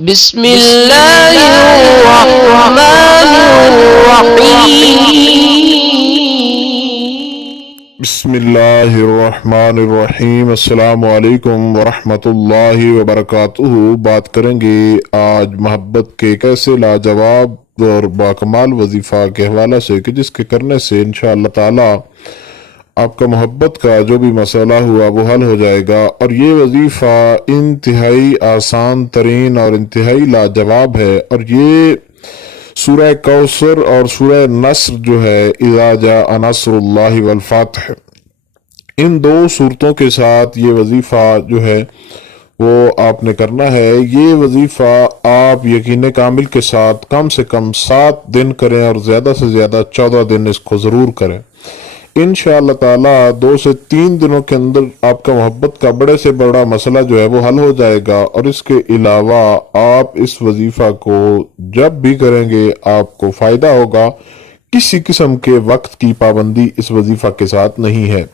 بسم اللہ الرحمن الرحیم۔ بسم اللہ الرحمن الرحیم۔ السلام علیکم ورحمۃ اللہ وبرکاتہ۔ بات کریں گے آج محبت کے ایک ایسے لاجواب اور باکمال وظیفہ کے حوالے سے کہ جس کے کرنے سے انشاءاللہ تعالی آپ کا محبت کا جو بھی مسئلہ ہوا وہ حل ہو جائے گا۔ اور یہ وظیفہ انتہائی آسان ترین اور انتہائی لاجواب ہے، اور یہ سورہ کوثر اور سورہ نصر جو ہے اذا جاء نصر اللہ والفتح، ان دو صورتوں کے ساتھ یہ وظیفہ جو ہے وہ آپ نے کرنا ہے۔ یہ وظیفہ آپ یقین کامل کے ساتھ کم سے کم 7 دن کریں اور زیادہ سے زیادہ 14 دن اس کو ضرور کریں۔ انشاءاللہ تعالی 2 سے 3 دنوں کے اندر آپ کا محبت کا بڑے سے بڑا مسئلہ جو ہے وہ حل ہو جائے گا۔ اور اس کے علاوہ آپ اس وظیفہ کو جب بھی کریں گے آپ کو فائدہ ہوگا۔ کسی قسم کے وقت کی پابندی اس وظیفہ کے ساتھ نہیں ہے۔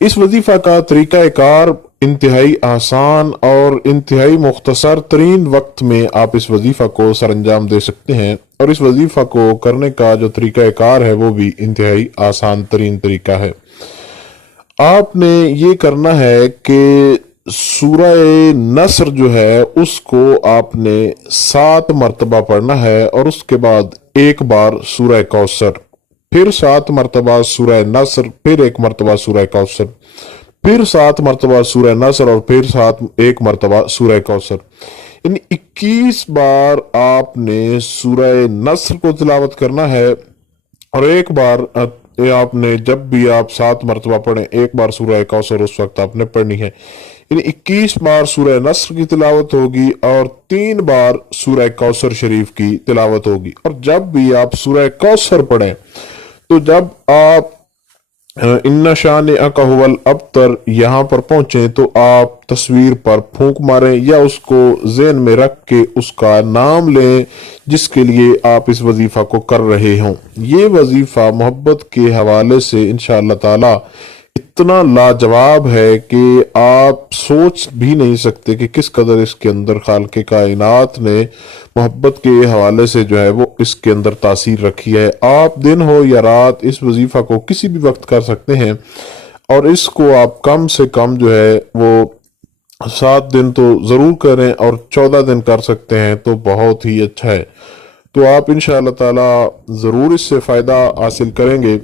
اس وظیفہ کا طریقہ کار انتہائی آسان اور انتہائی مختصر ترین وقت میں آپ اس وظیفہ کو سر انجام دے سکتے ہیں، اور اس وظیفہ کو کرنے کا جو طریقہ کار ہے وہ بھی انتہائی آسان ترین طریقہ ہے۔ آپ نے یہ کرنا ہے کہ سورہ نصر جو ہے اس کو آپ نے 7 مرتبہ پڑھنا ہے، اور اس کے بعد ایک بار سورہ کوثر، پھر 7 مرتبہ سورہ نصر، پھر 1 مرتبہ سورہ کوثر، پھر 7 مرتبہ سورہ نصر، اور پھر 1 مرتبہ سورہ کوثر، یعنی 21 بار آپ نے سورہ نصر کو تلاوت کرنا ہے، اور ایک بار آپ نے جب بھی آپ 7 مرتبہ پڑھیں ایک بار سورہ کوثر اس وقت آپ نے پڑھنی ہے، یعنی 21 بار سورہ نصر کی تلاوت ہوگی اور 3 بار سورہ کوثر شریف کی تلاوت ہوگی۔ اور جب بھی آپ سورہ کوثر پڑھیں تو جب آپ ان شانئک ھو الابتر یہاں پر پہنچیں تو آپ تصویر پر پھونک ماریں یا اس کو ذہن میں رکھ کے اس کا نام لیں جس کے لیے آپ اس وظیفہ کو کر رہے ہوں۔ یہ وظیفہ محبت کے حوالے سے انشاءاللہ تعالی اتنا لاجواب ہے کہ آپ سوچ بھی نہیں سکتے کہ کس قدر اس کے اندر خالق کائنات نے محبت کے حوالے سے جو ہے وہ اس کے اندر تاثیر رکھی ہے۔ آپ دن ہو یا رات اس وظیفہ کو کسی بھی وقت کر سکتے ہیں، اور اس کو آپ کم سے کم جو ہے وہ 7 دن تو ضرور کریں، اور 14 دن کر سکتے ہیں تو بہت ہی اچھا ہے۔ تو آپ انشاءاللہ تعالی ضرور اس سے فائدہ حاصل کریں گے۔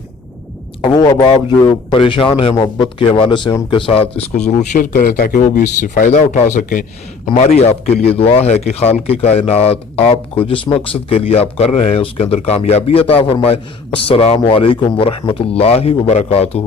وہ اب آپ جو پریشان ہیں محبت کے حوالے سے ان کے ساتھ اس کو ضرور شیئر کریں تاکہ وہ بھی اس سے فائدہ اٹھا سکیں۔ ہماری آپ کے لیے دعا ہے کہ خالق کائنات آپ کو جس مقصد کے لیے آپ کر رہے ہیں اس کے اندر کامیابی عطا فرمائے۔ السلام علیکم ورحمۃ اللہ وبرکاتہ۔